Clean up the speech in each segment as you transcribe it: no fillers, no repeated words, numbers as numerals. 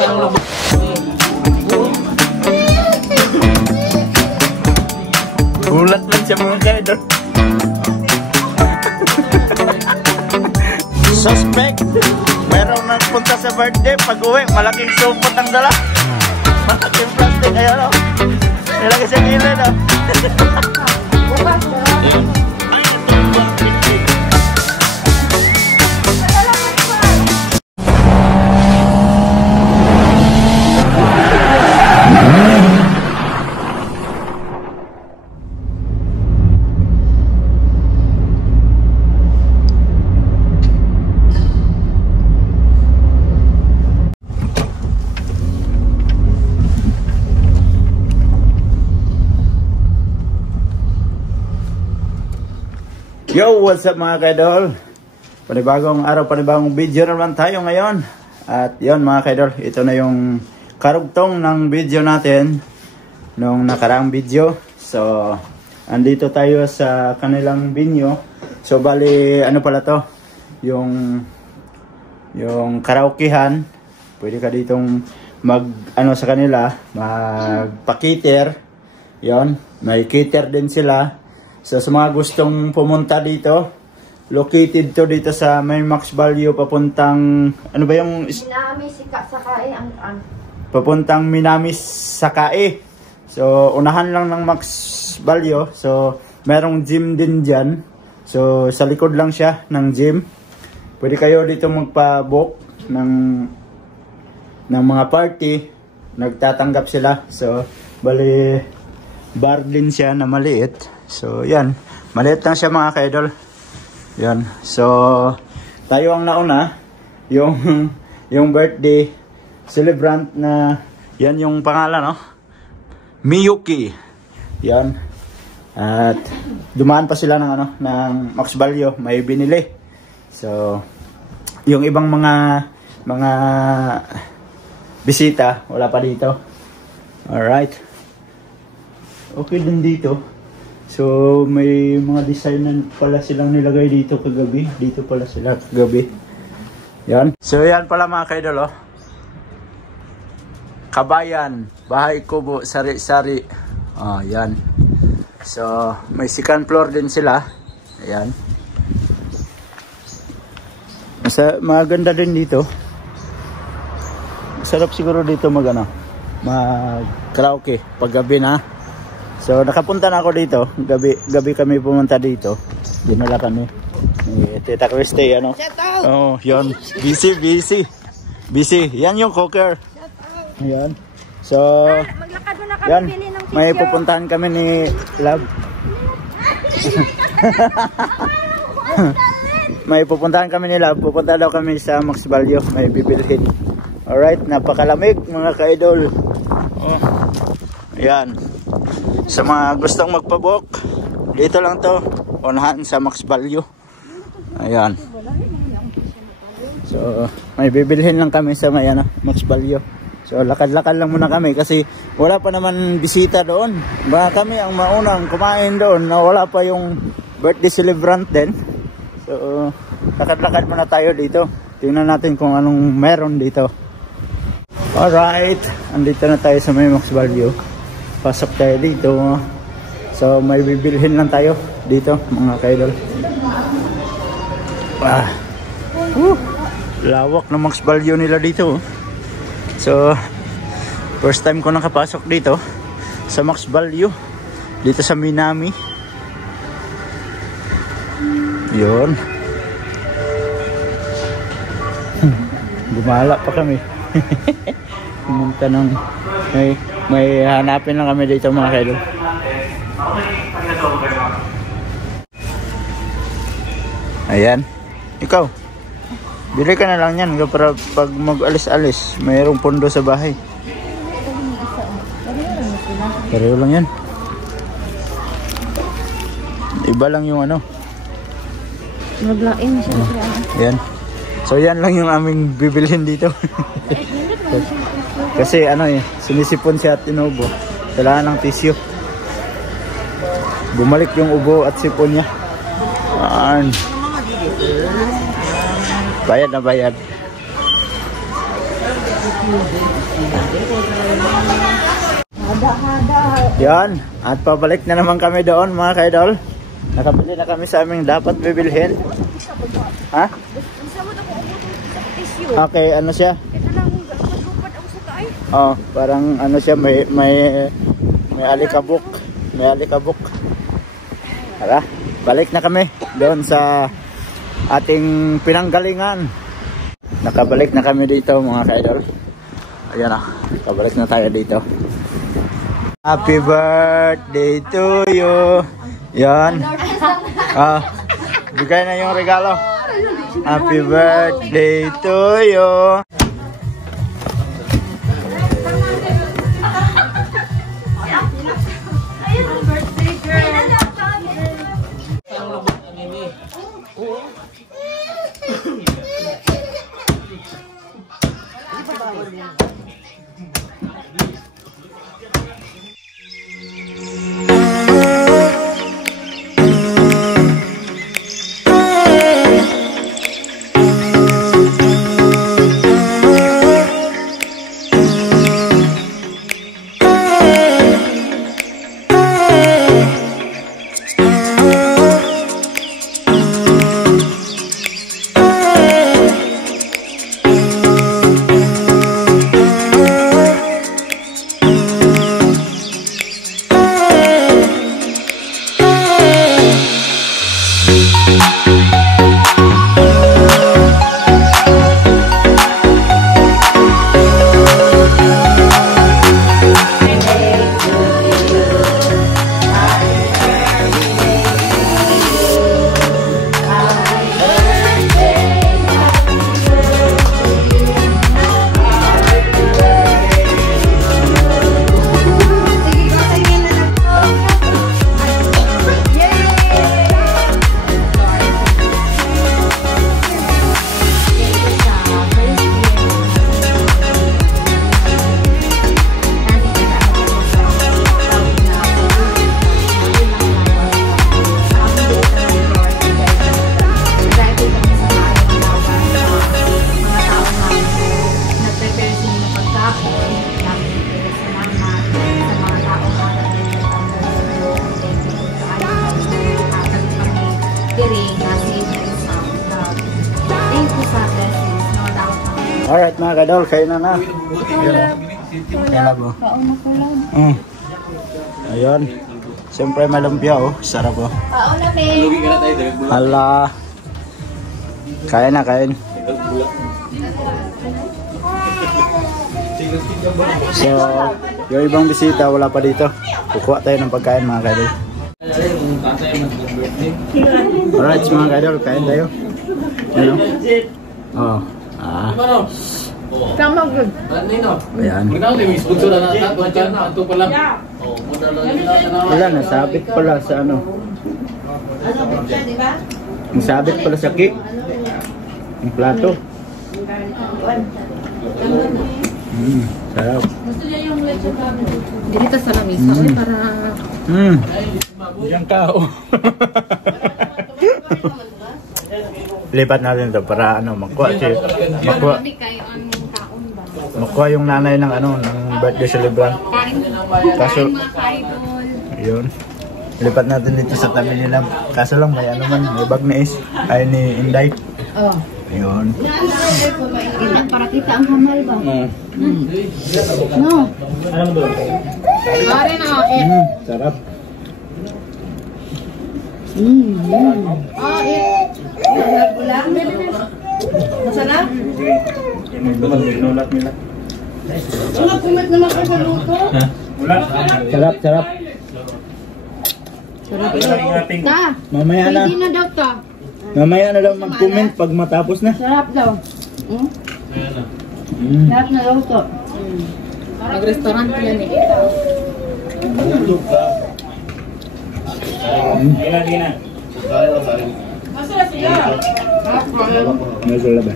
Gulat lang siya mga kaidol. Suspect. Mayroong nagpunta sa birthday. Pag-uwi, malaking supot ang dala. Malaking plastic. Ayan o. Nilagay sa gilid o. Yo, what's up mga kaidol? Panibagong araw, panibagong video naman tayo ngayon. At yon mga kaidol, ito na yung karugtong ng video natin nung nakaraang video. So, andito tayo sa kanilang venue. So, bali, ano pala to? Yung karaokehan. Pwede ka ditong sa kanila, magpa-cater. Yon, may cater din sila. So sa mga gustong pumunta dito, located to dito sa may Max Value papuntang ano ba yung Minamis Sakae papuntang Minamis Sakae. So unahan lang ng Max Value. So merong gym din diyan. So sa likod lang siya ng gym. Pwede kayo dito magpa-book ng mga party. Nagtatanggap sila. So bali bar din siya na maliit. So, yan. Maliit lang siya mga kaidol. Yan. So, tayo ang nauna. Yung birthday celebrant na, yan yung pangalan, no? Miyuki. Yan. At, dumaan pa sila ng Max Value. May binili. So, yung ibang mga bisita, wala pa dito. Alright. Okay din dito. So, may mga design na pala silang nilagay dito kagabi. Dito pala sila kagabi. Yan. So, yan pala mga kaidol, oh. Kabayan. Bahay Kubo. Sari-sari. Oh, yan. So, may second floor din sila. Ayan. Maganda din dito. Sarap siguro dito mag-karaoke paggabi na. So nakapunta na ako dito, gabi kami pumunta dito. Dinala kami ni Tita Christy, ano? Oh, yan. Busy. Yan yung cooker. Ayan. So, yan. May pupuntahan kami ni Love. May pupuntahan kami ni Love. Pupunta daw kami sa Max Value. May bibilhin. Alright, napakalamig mga ka-idol. Oh. Ayan. Sa mga gustong magpabok, dito lang to, unahan sa Max Value. Ayan. So, may bibilhin lang kami sa Max Value. So, lakad-lakad lang muna kami kasi wala pa naman bisita doon. Baka kami ang maunang kumain doon na wala pa yung birthday celebrant din. So, lakad-lakad muna tayo dito. Tingnan natin kung anong meron dito. Alright, andito na tayo sa may Max Value. Pasok tayo dito. So may bibilhin lang tayo dito mga kaidol. Lawak ng Max Value nila dito. So first time ko nakapasok dito sa Max Value. Dito sa Minami. Yun. Gumala pa kami. Pumunta ng may hanapin lang kami dito mga kaidol. Ayan. Ikaw, bili ka na lang yan para pag mag-alis-alis mayroong pondo sa bahay. Pareho lang yan. Iba lang yung maglaing siya. Ayan. So yan lang yung aming bibilhin dito. Kasi sinisipon siya at inubo. Kailangan ng tissue. Bumalik yung ubo at sipon niya. Bayad na bayad. Yan, at pabalik na naman kami doon mga kaidol. Nakabili na kami sa aming dapat bibilhin. Ha? Okay, ano siya? Oh, parang ano siya, may alikabok. May alikabok. Tara, balik na kami doon sa ating pinanggalingan. Nakabalik na kami dito mga kaidol. Ayan na, nakabalik na tayo dito. Happy birthday to you. Yan. Bigay na yung regalo. Happy birthday to you. Alright mga kadol, kain na na. Ayun. Siyempre may lumpia oh. Sarap oh. Hala. Kain na, kain. So, yung ibang bisita wala pa dito. Kukuha tayo ng pagkain mga kadol. Alright mga kadol, kain tayo. Ano? Oh. Tama good. Ayan. Wala, nasabit pala sa ano. Nasabit pala sa cake. Ang plato. Sarap. Dito sa lamisa para Diyan ka oh. Lipat natin ito para ano makuha yung nanay ng ano ng birthday celebrant. Kaso yun. Lipat natin dito sa tabi nila. Kaso lang may ano man, may bag na is ay ni Inday. oh. Ayun. Para kita ang hamal ba? No. Ano mo doon? Pare na Sarap. Masarap? Nulat nila. Ano kumat naman ka sa luto? Sarap, sarap. Sarap ito. Ta, Mamaya na. hindi na daw ta. Mamaya na daw mag-comment pag matapos na. Sarap daw. Sarap na daw to. Mag-restaurant yan eh. Gina. Masarap sila. Masarap ba?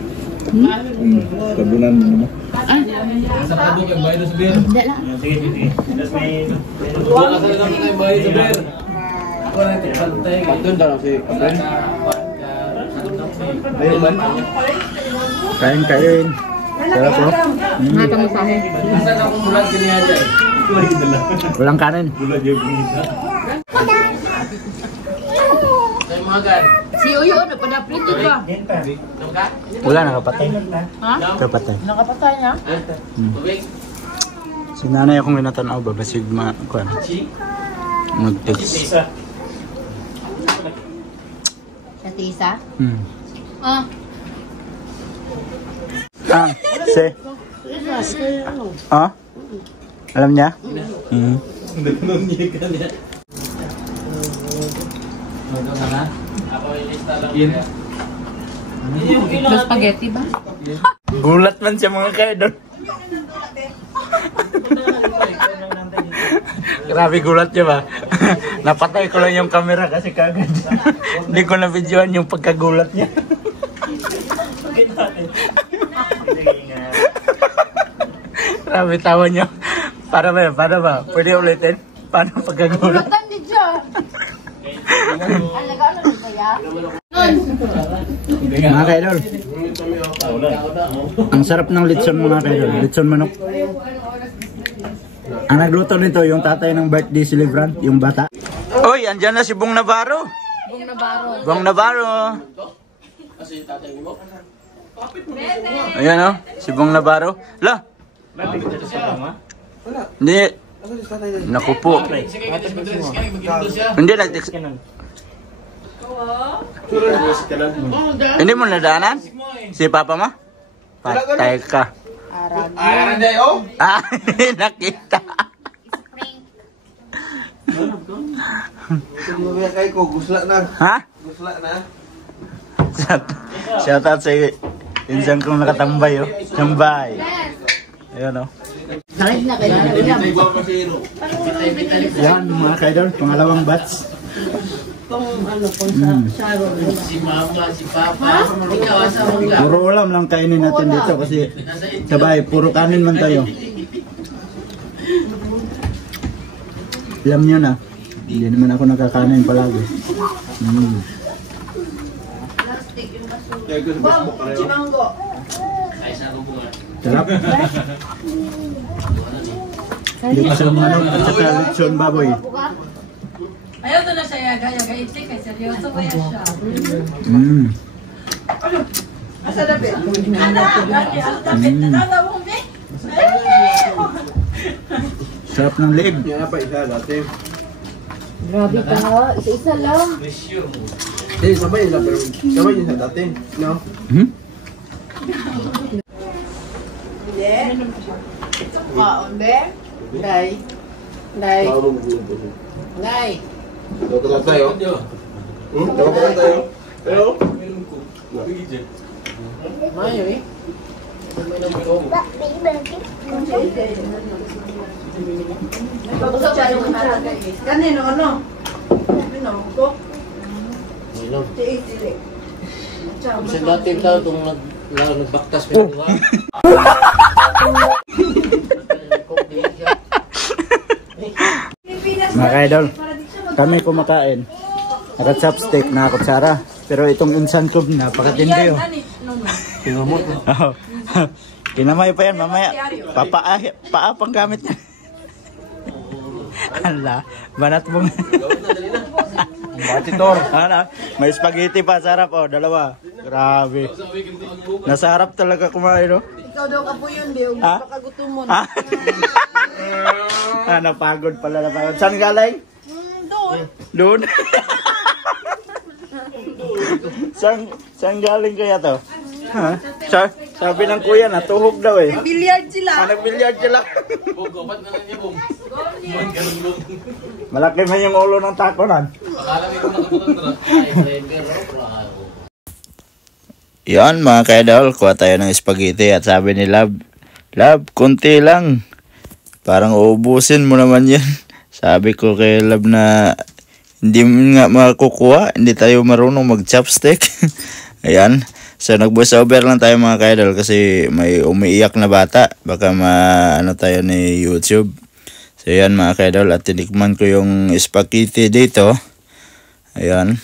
Tabunan mo naman. Sa produk yung bayad sa beer. Hindi lang. Sige. Tapos may... Wala ka lang tayo bayad sa beer. Wala na ito pantay. Doon daw si Kapren. Ayun ba? Kain. Sarap po. Nakamasahe. Nasaan ako mulat ganyan dyan? Walang kanin. Sa mga gan. Si Uyo, napadaplit ito ba? Wala, nakapatay. Ha? Nakapatay. Nakapatay niya? Tubig. Si nanay akong inatanaw ba? Basig kuan. Mag-text. Sa tisa? Ah. Si. Alam niya? Nagpunong-niya ka niya. Ito na na. Ako ilista lang. Yung spaghetti ba? Gulat man siya mga kaidol. Grabe gulat niya ba? Napatay ko lang yung camera kasi kagad. Hindi ko na videoan yung pagkagulat niya. Grabe tawa niyo. Para ba? Pwede ulitin? Paano pagkagulat? Ulatan din siya. Alaga ano na kaya? Mga kaidol, ang sarap ng litson mga kaidol. Litson manok. Ang nagluto nito yung tatay ng birthday celebrant, yung bata. Oy, andyan na si Bong Navarro. Bong Navarro. Bong Navarro. Kasi yung tatay mo. Ayan o, si Bong Navarro. La! Hindi. Naku po. Sige, mag-indo siya. Hindi, nag-text. Hindi mo nadaanan? Si Papa mo? Patay ka. Ayaran day, oh! Ah, nakita. Ha? Shout out sa insan kong nakatambay, oh. Tambay. Ayan, oh. Kahit na kailangan ulam. Yan, mga kaidol, pangalawang batch. Si mama, si papa. Ikaw, asa mo lang. Puro ulam lang kainin natin dito kasi sabay, puro kanin man tayo. Alam nyo na, hindi naman ako nakakanin palagi. Ay, sa bunga. Sarap. Litson manok at saka litson baboy. Ayaw to na siya yaga itik kay seryoso ba yan siya? Asa dapat? Sarap ng liig. Grabe ka nga. Isa-isa lang. Sabay niya sa dati, no? Onde? Day. Day. Day. Dito tayo. Dito tayo. Pero, Mayo eh. Kanino ano? Kasi dati tao itong nagbaktas pero ha. Mga kaidol, kami kumakain. Naka-chopstick, naka-kutsara. Pero itong insan ko, napakatindi oh. Oo. Kinamay pa yan, mamaya. Paapang gamit niya. Ala, banat mong. Batitor. Ano, may spaghetti pa, sarap oh, dalawa. Grabe. Nasa harap talaga kumain oh. Ikaw daw ka po yun, di. Ha? Pakagutumon. Napagod pala, napagod. Saan galing? Doon. Saan galing kaya to? Ha? Sabi ng kuya, natuhog daw eh. Billiard sila. Nag-billiard sila. Bong, ba't na niya bong? Malaki man yung ulo ng takonan. Akala ko nakaputang ay, pero Yan mga kaidol, kuha tayo ng spaghetti at sabi ni Love, konti lang. Parang uubusin mo naman yan. Sabi ko kay Love na hindi nga makukuha, hindi tayo marunong mag-chopstick. Ayan. So nag-voice over lang tayo mga kaidol kasi may umiiyak na bata. Baka ano tayo ni YouTube. So yan mga kaidol at tinikman ko yung spaghetti dito. Ayan.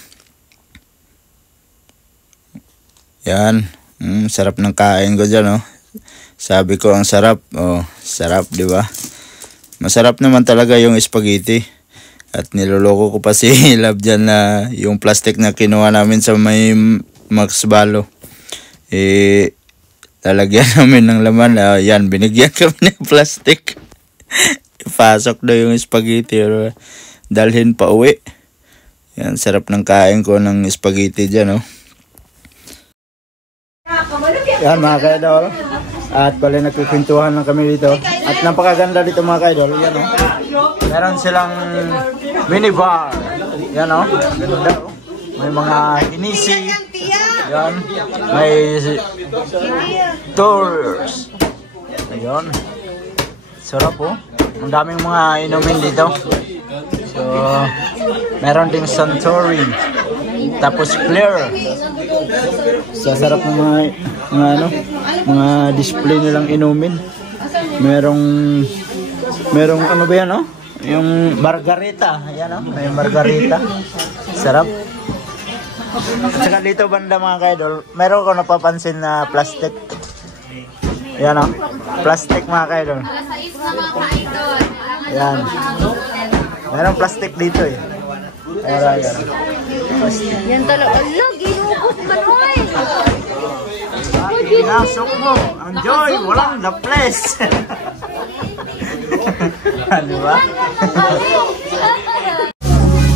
Yan. Sarap ng kain ko dyan oh. Sabi ko ang sarap. Oh, sarap, di ba? Masarap naman talaga yung spaghetti. At niloloko ko pa si Love dyan na yung plastic na kinuha namin sa may Max Balo. Lalagyan namin ng laman. Yan, binigyan kami ng plastic. Ipasok daw yung spaghetti. Dalhin pa uwi. Yan, sarap ng kain ko ng spaghetti dyan, oh. Yan mga kaidol. At bali nagkikwentuhan lang kami dito. At napakaganda dito mga kaidol. Yan, oh. Meron silang minibar. Yan, oh. Ganda, oh. May mga inisi. Yan. May tours. Ayun. Sarap, oh. Ang daming mga inumin dito. So, meron ding Suntory. Tapos Clear. Sa sarap ng mga display nilang inumin. Merong ano ba yan, oh? Yung margarita. Ayan, oh. May margarita. Sarap. At saka dito banda mga kaidol, meron ko napapansin na plastic. Ayan, oh. Plastic mga kaidol. Ayan. Merong plastic dito eh. Ayan. Yan talaga. Ala, ginugos man, oy. Pinasok mo. Ang joy, walang the place. Diba?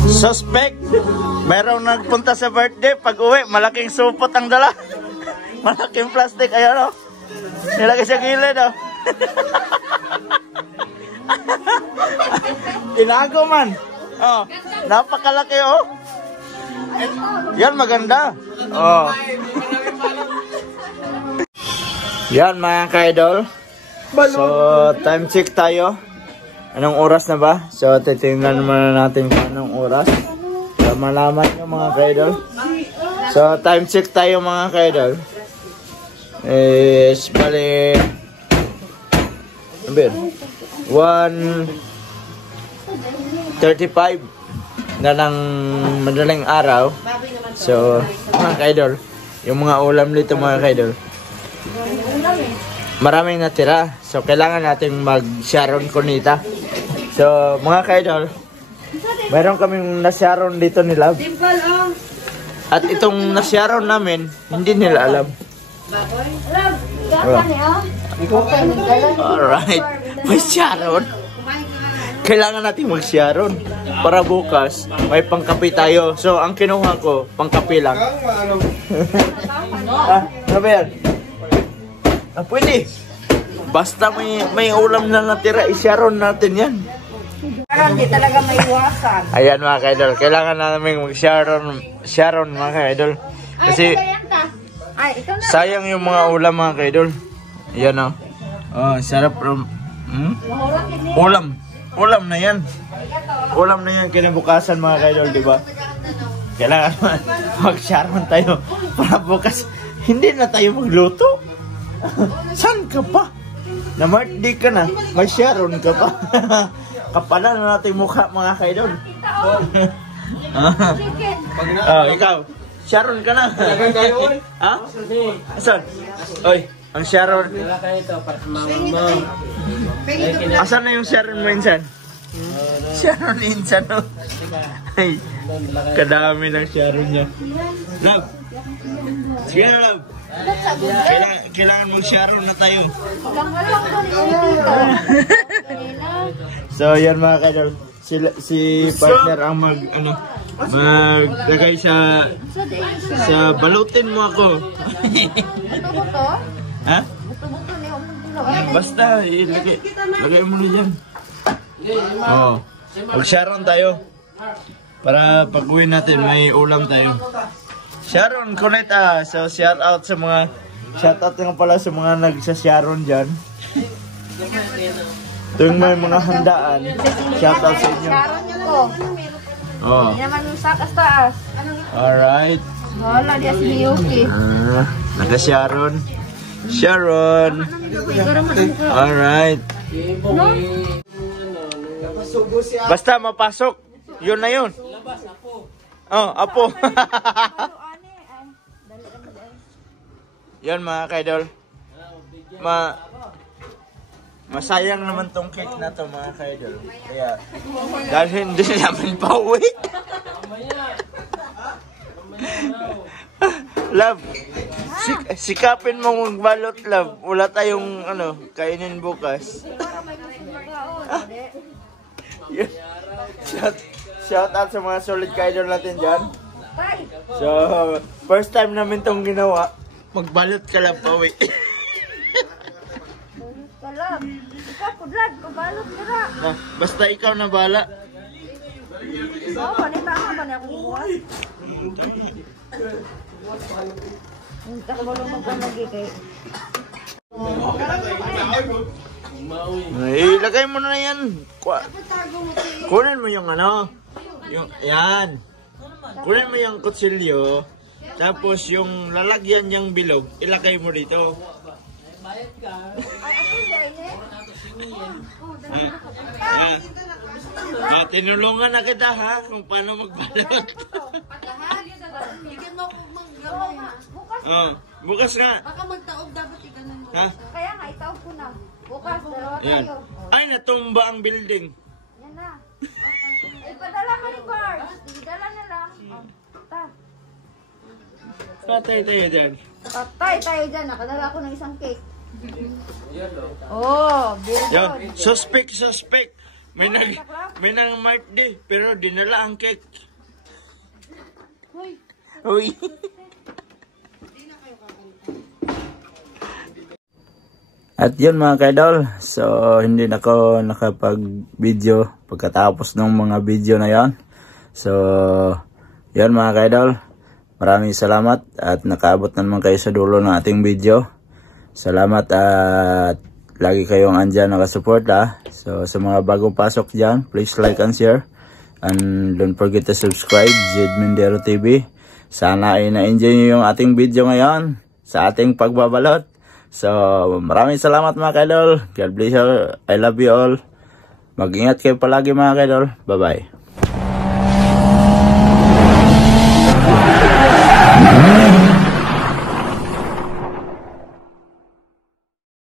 Suspect. Merong nagpunta sa birthday. Pag uwi, malaking supot ang dala. Malaking plastic. Ayan, o. Nilagay sa gilid, o. Tinago man. Oh, napakalaki, oh. Yan, maganda. Oh. Yan mga ka-idol. So, time check tayo. Anong oras na ba? So, titingnan muna natin kung anong oras. So, malaman nyo mga ka-idol. So, time check tayo mga ka-idol. Bali 1:35 na ng madaling araw. So, mga ka-idol, yung mga ulam dito mga ka-idol, maraming natira. So, kailangan nating mag-sharon kunita. So, mga ka-idol, mayroon kaming nasyaron dito ni Love. At itong nasyaron namin, hindi nila alam. Alright, may sharon. Kailangan natin mag-sharon para bukas may pangkapi tayo. So, ang kinuha ko, pangkapi lang. Ano ba yan? Pwede. Basta may ulam na natira, i-sharon natin yan. Hindi talaga may iwasan. Ayan mga ka-idol, kailangan namin mag-sharon mga ka-idol. Kasi sayang yung mga ulam mga ka-idol. Ayan o. Oh, sarap. Ulam na yan. Ulam na yan kinabukasan mga ka-idol, di ba? Kailangan mag-sharon tayo para bukas hindi na tayo magluto. Saan ka pa? Na-birthday ka na, may sharon ka pa. Kapalan na natin mukha mga ka-idol. Ikaw, sharon ka na. Ha? Asan? Oy, ang sharon. Asan na yung sharon mo insan? Sharon insan, no? Ay, kadami ng sharon niya. Love. Sige na, Love. Kailangan mag-sharon na tayo. So, yan mga ka-idol. Si partner ang maglagay sa balutin mo ako. Ha? Basta, lagay mo na dyan. Oh, mag-sharon tayo. Para pag-uwi natin, may ulam tayo. Sharon, connect So, shout out nga pala sa mga nagsasharon dyan. Tuwing may mga handaan, shout out sa inyo. Sharon nyo ko. Oh. Hindi naman yung sakas-taas. Alright. Wala, di si Yuki. Naka-Sharon. Sharon. Alright. Basta mapasok. Yun na yun. Oh, apo. Yan mga ka-idol. masayang naman tong cake na to mga ka-idol. Kaya dahil hindi namin pauwi. Love, sikapin mo magbalot, love. Wala tayong kainin bukas. Shout out sa mga solid ka-idol natin dyan. So, first time namin tong ginawa. Magbalot ka lang pauwi. Kalab, ikaw pudlad, pabalot ka na. Basta ikaw na bala. Oo, panita ka ba na akong buwan? Hindi ka balong magpanagi kay... Ilagay mo na yan. Kunin mo yung yan. Kunin mo yung kutsilyo. Tapos yung lalagyan niyang bilog, ilagay mo dito. Tinulungan na kita ha kung paano magbalot. Bukas nga. Baka magtaob dapat ikanan mo. Kaya nga, itaob ko na. Bukas, dalawa tayo. Ay, natumba ang building. Yan na. Ipadala ka ni Bart. Dala na lang. Patay tayo dyan. Patay tayo dyan. Nakadala ko ng isang cake. Oh, very good. Suspect. May nang birthday, pero dinala ang cake. Uy. At yun mga ka-idol, so hindi na ako nakapag-video pagkatapos ng mga video na yon. So, yun mga ka-idol, maraming salamat at nakaabot na naman kayo sa dulo ng ating video. Salamat at lagi kayong andyan nakasupport ha. So, sa mga bagong pasok dyan, please like and share. And don't forget to subscribe, Jed Mindero TV. Sana ay na-enjoy nyo yung ating video ngayon sa ating pagbabalot. So, maraming salamat mga ka-idol. God bless you. I love you all. Mag-ingat kayo palagi mga ka-idol. Bye-bye.